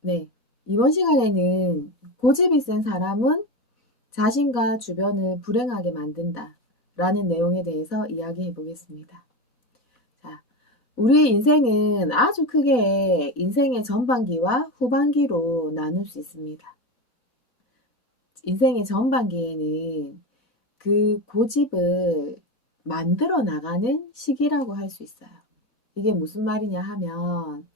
네. 이번 시간에는 고집이 센 사람은 자신과 주변을 불행하게 만든다. 라는 내용에 대해서 이야기해 보겠습니다. 자, 우리의 인생은 아주 크게 인생의 전반기와 후반기로 나눌 수 있습니다. 인생의 전반기에는 그 고집을 만들어 나가는 시기라고 할 수 있어요. 이게 무슨 말이냐 하면,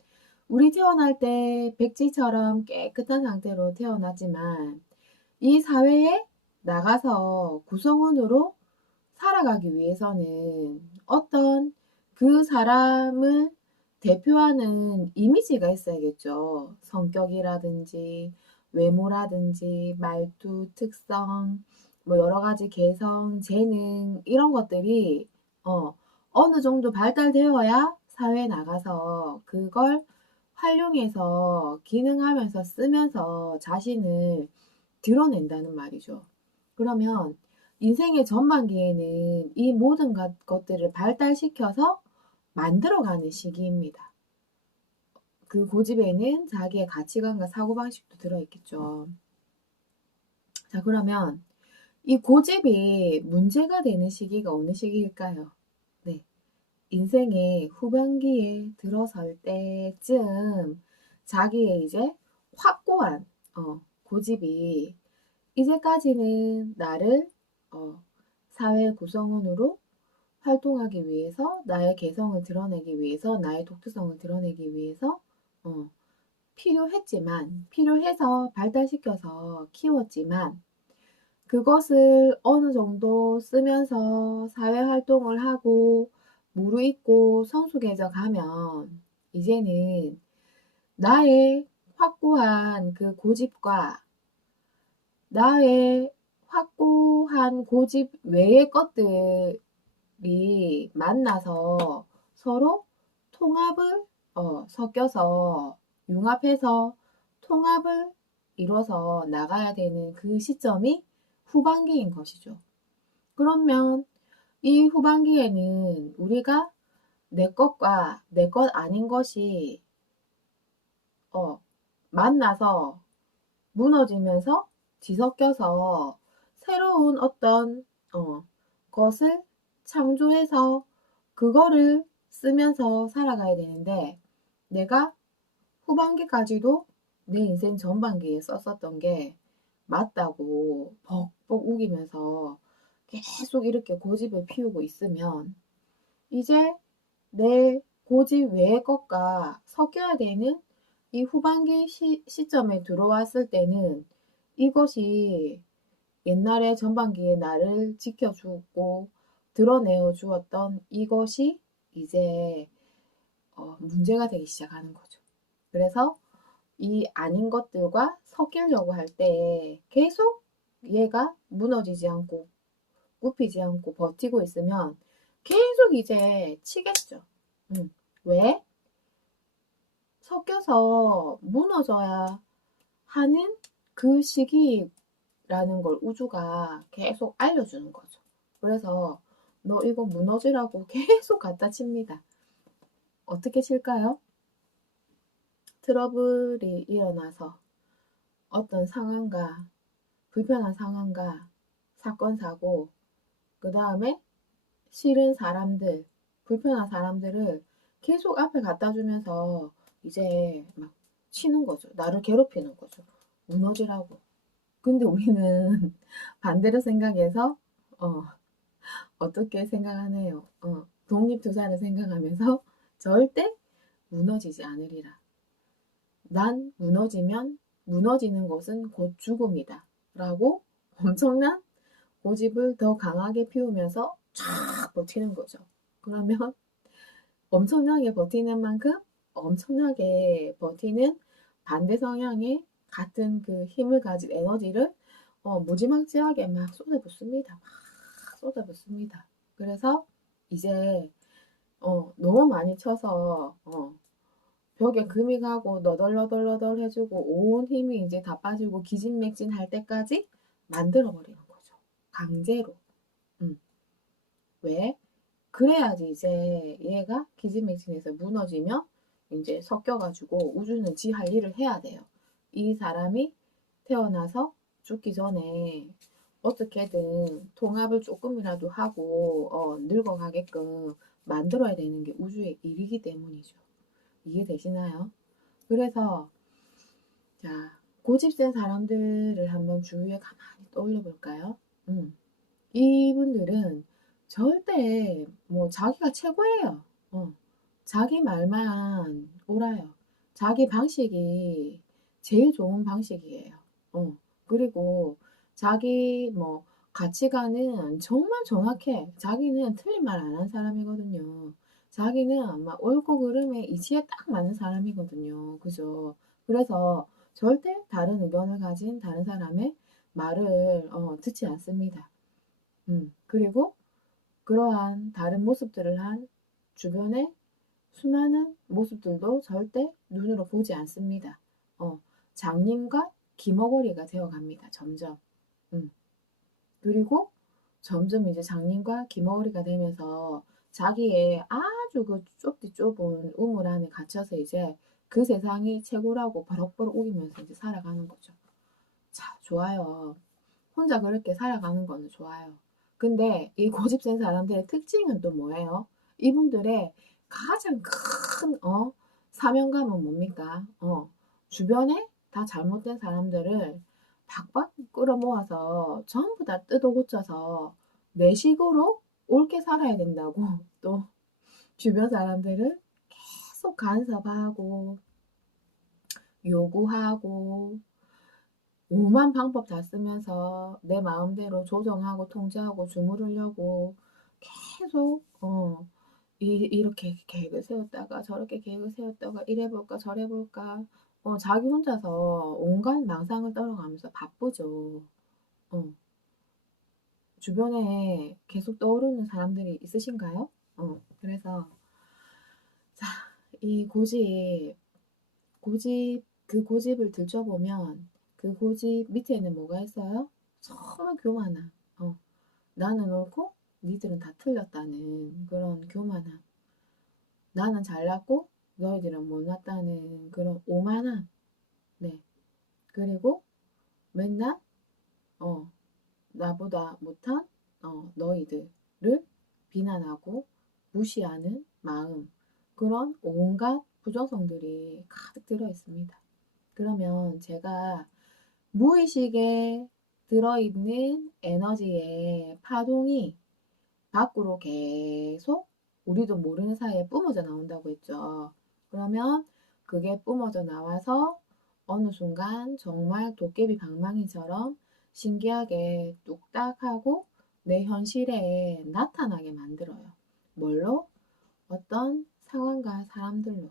우리 태어날 때 백지처럼 깨끗한 상태로 태어났지만, 이 사회에 나가서 구성원으로 살아가기 위해서는 어떤 그 사람을 대표하는 이미지가 있어야겠죠. 성격이라든지, 외모라든지, 말투, 특성, 뭐 여러 가지 개성, 재능, 이런 것들이, 어, 어느 정도 발달되어야 사회에 나가서 그걸 활용해서 기능하면서 쓰면서 자신을 드러낸다는 말이죠. 그러면 인생의 전반기에는 이 모든 것들을 발달시켜서 만들어가는 시기입니다. 그 고집에는 자기의 가치관과 사고방식도 들어있겠죠. 자, 그러면 이 고집이 문제가 되는 시기가 어느 시기일까요? 네. 인생의 후반기에 들어설 때쯤 자기의 이제 확고한 어, 고집이 이제까지는 나를 어, 사회 구성원으로 활동하기 위해서 나의 개성을 드러내기 위해서 나의 독특성을 드러내기 위해서 어, 필요했지만 필요해서 발달시켜서 키웠지만 그것을 어느 정도 쓰면서 사회 활동을 하고 무르익고 성숙해져 가면 이제는 나의 확고한 그 고집과 나의 확고한 고집 외의 것들이 만나서 서로 통합을 어, 섞여서 융합해서 통합을 이뤄서 나가야 되는 그 시점이 후반기인 것이죠. 그러면 이 후반기에는 우리가 내 것과 내 것 아닌 것이 어, 만나서 무너지면서 뒤섞여서 새로운 어떤 어, 것을 창조해서 그거를 쓰면서 살아가야 되는데 내가 후반기까지도 내 인생 전반기에 썼었던 게 맞다고 벅벅 우기면서 계속 이렇게 고집을 피우고 있으면 이제 내 고집 외의 것과 섞여야 되는 이 후반기 시, 시점에 들어왔을 때는 이것이 옛날에 전반기에 나를 지켜주고 드러내어 주었던 이것이 이제 어, 문제가 되기 시작하는 거죠. 그래서 이 아닌 것들과 섞이려고 할 때 계속 얘가 무너지지 않고 굽히지 않고 버티고 있으면 계속 이제 치겠죠. 음. 왜? 섞여서 무너져야 하는 그 시기라는 걸 우주가 계속 알려주는 거죠. 그래서 너 이거 무너지라고 계속 갖다 칩니다. 어떻게 칠까요? 트러블이 일어나서 어떤 상황과 불편한 상황과 사건, 사고, 그 다음에 싫은 사람들, 불편한 사람들을 계속 앞에 갖다 주면서 이제 막 치는 거죠. 나를 괴롭히는 거죠. 무너지라고. 근데 우리는 반대로 생각해서 어, 어떻게 생각하네요. 어, 독립투사를 생각하면서 절대 무너지지 않으리라. 난 무너지면 무너지는 것은 곧 죽음이다. 라고 엄청난 고집을 더 강하게 피우면서 쫙 버티는 거죠. 그러면 엄청나게 버티는 만큼 엄청나게 버티는 반대 성향의 같은 그 힘을 가진 에너지를 어, 무지막지하게 막 쏟아붓습니다. 막 쏟아붓습니다. 그래서 이제 어, 너무 많이 쳐서 어, 벽에 금이 가고 너덜너덜너덜 해주고 온 힘이 이제 다 빠지고 기진맥진 할 때까지 만들어버리는 거죠. 강제로. 음. 왜? 그래야지 이제 얘가 기진맥진해서 무너지면 이제 섞여가지고 우주는 지 할 일을 해야 돼요. 이 사람이 태어나서 죽기 전에 어떻게든 통합을 조금이라도 하고 어, 늙어가게끔 만들어야 되는 게 우주의 일이기 때문이죠. 이해되시나요? 그래서 자 고집센 사람들을 한번 주위에 가만히 떠올려 볼까요? 음. 이분들은 절대 뭐 자기가 최고예요. 어. 자기 말만 옳아요. 자기 방식이 제일 좋은 방식이에요. 어. 그리고 자기 뭐 가치관은 정말 정확해. 자기는 틀린 말 안 한 사람이거든요. 자기는 막 옳고 그름의 이치에 딱 맞는 사람이거든요. 그죠? 그래서 절대 다른 의견을 가진 다른 사람의 말을 어, 듣지 않습니다. 음, 그리고 그러한 다른 모습들을 한 주변의 수많은 모습들도 절대 눈으로 보지 않습니다. 어, 장님과 기머거리가 되어 갑니다. 점점. 음. 그리고 점점 이제 장님과 기머거리가 되면서 자기의 아주 그 좁디 좁은 우물 안에 갇혀서 이제 그 세상이 최고라고 버럭버럭 우기면서 이제 살아가는 거죠. 자, 좋아요. 혼자 그렇게 살아가는 거는 좋아요. 근데 이 고집센 사람들의 특징은 또 뭐예요? 이분들의 가장 큰, 어, 사명감은 뭡니까? 어, 주변에 다 잘못된 사람들을 박박 끌어모아서 전부 다 뜯어 고쳐서 내 식으로 옳게 살아야 된다고 또 주변 사람들을 계속 간섭하고 요구하고 오만 방법 다 쓰면서 내 마음대로 조정하고 통제하고 주무르려고 계속 어 이, 이렇게 계획을 세웠다가 저렇게 계획을 세웠다가 이래 볼까 저래 볼까 어, 자기 혼자서 온갖 망상을 떨어가면서 바쁘죠. 어. 주변에 계속 떠오르는 사람들이 있으신가요? 어, 그래서 자, 이 고집, 고집, 그 고집을 들춰보면 그 고집 밑에는 뭐가 있어요? 정말 교만함. 어, 나는 옳고 니들은 다 틀렸다는 그런 교만함. 나는 잘났고 너희들은 못났다는 그런 오만함. 네. 그리고 맨날 어 나보다 못한 어 너희들을 비난하고 무시하는 마음. 그런 온갖 부정성들이 가득 들어 있습니다. 그러면 제가 무의식에 들어있는 에너지의 파동이 밖으로 계속 우리도 모르는 사이에 뿜어져 나온다고 했죠. 그러면 그게 뿜어져 나와서 어느 순간 정말 도깨비 방망이처럼 신기하게 뚝딱하고 내 현실에 나타나게 만들어요. 뭘로? 어떤 상황과 사람들로.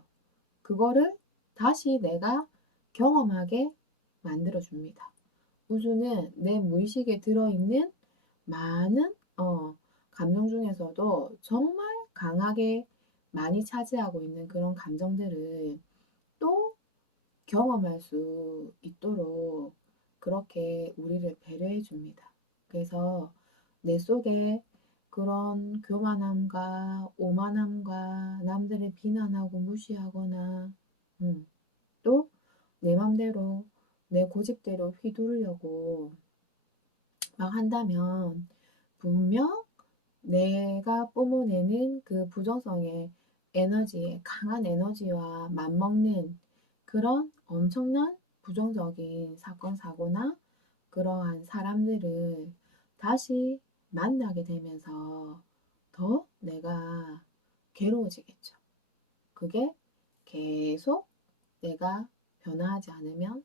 그거를 다시 내가 경험하게 만들어줍니다. 우주는 내 무의식에 들어있는 많은 어, 감정 중에서도 정말 강하게 많이 차지하고 있는 그런 감정들을 또 경험할 수 있도록 그렇게 우리를 배려해 줍니다. 그래서 내 속에 그런 교만함과 오만함과 남들을 비난하고 무시하거나 음, 또내 맘대로 내 고집대로 휘두르려고 막 한다면 분명 내가 뿜어내는 그 부정성의 에너지의 강한 에너지와 맞먹는 그런 엄청난 부정적인 사건, 사고나 그러한 사람들을 다시 만나게 되면서 더 내가 괴로워지겠죠. 그게 계속 내가 변화하지 않으면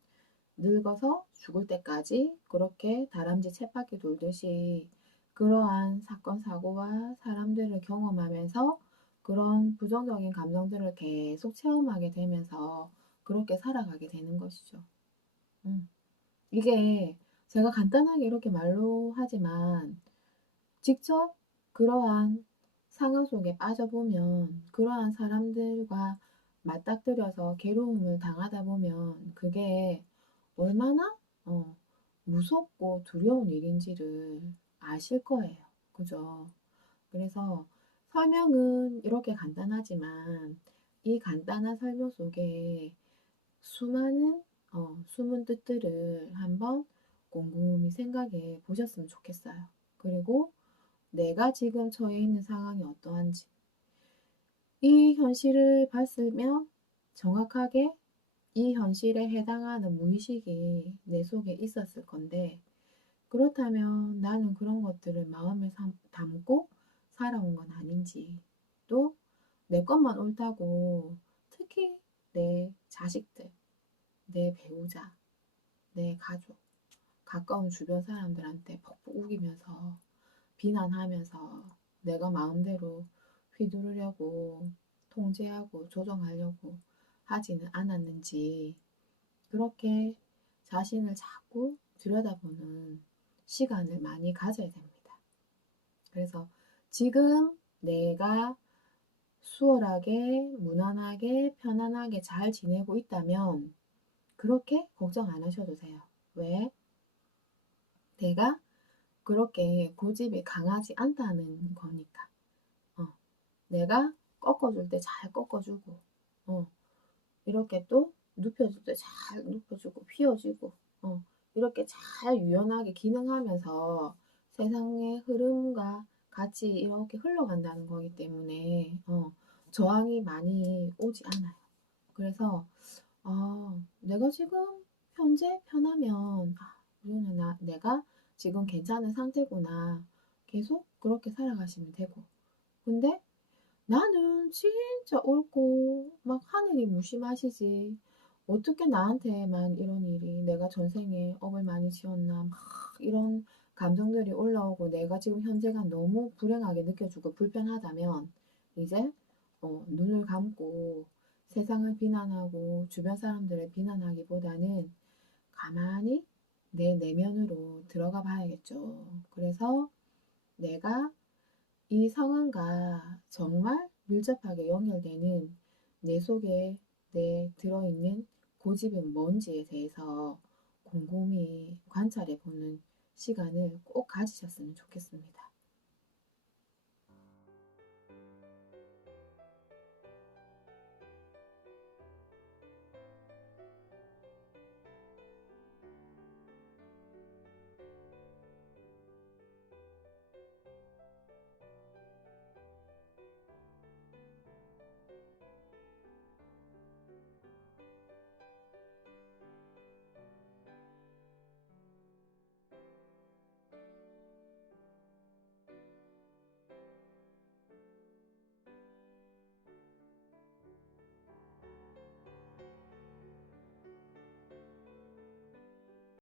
늙어서 죽을 때까지 그렇게 다람쥐 쳇바퀴 돌듯이 그러한 사건, 사고와 사람들을 경험하면서 그런 부정적인 감정들을 계속 체험하게 되면서 그렇게 살아가게 되는 것이죠. 음. 이게 제가 간단하게 이렇게 말로 하지만 직접 그러한 상황 속에 빠져보면 그러한 사람들과 맞닥뜨려서 괴로움을 당하다 보면 그게 얼마나 어, 무섭고 두려운 일인지를 아실 거예요. 그죠? 그래서 설명은 이렇게 간단하지만 이 간단한 설명 속에 수많은 어, 숨은 뜻들을 한번 곰곰이 생각해 보셨으면 좋겠어요. 그리고 내가 지금 처해 있는 상황이 어떠한지 이 현실을 봤으면 정확하게 이 현실에 해당하는 무의식이 내 속에 있었을 건데 그렇다면 나는 그런 것들을 마음에 삼- 담고 살아온 건 아닌지 또 내 것만 옳다고 특히 내 자식들, 내 배우자, 내 가족, 가까운 주변 사람들한테 벅벅 우기면서 비난하면서 내가 마음대로 휘두르려고 통제하고 조정하려고 하지는 않았는지 그렇게 자신을 자꾸 들여다보는 시간을 많이 가져야 됩니다. 그래서 지금 내가 수월하게, 무난하게, 편안하게 잘 지내고 있다면 그렇게 걱정 안 하셔도 돼요. 왜? 내가 그렇게 고집이 강하지 않다는 거니까. 어, 내가 꺾어줄 때 잘 꺾어주고, 어, 이렇게 또 눕혀줄 때 잘 눕혀주고, 휘어주고, 어, 이렇게 잘 유연하게 기능하면서 세상의 흐름과 같이 이렇게 흘러간다는 거기 때문에, 어, 저항이 많이 오지 않아요. 그래서, 아, 내가 지금 현재 편하면, 아, 이거는 나, 내가 지금 괜찮은 상태구나. 계속 그렇게 살아가시면 되고. 근데 나는 진짜 옳고 막 하늘이 무심하시지. 어떻게 나한테만 이런 일이 내가 전생에 업을 많이 지었나 막 이런 감정들이 올라오고 내가 지금 현재가 너무 불행하게 느껴지고 불편하다면 이제 어, 눈을 감고 세상을 비난하고 주변 사람들을 비난하기보다는 가만히 내 내면으로 들어가 봐야겠죠. 그래서 내가 이 상황과 정말 밀접하게 연결되는 내 속에 내 들어있는 고집이 뭔지에 대해서 곰곰이 관찰해 보는 시간을 꼭 가지셨으면 좋겠습니다.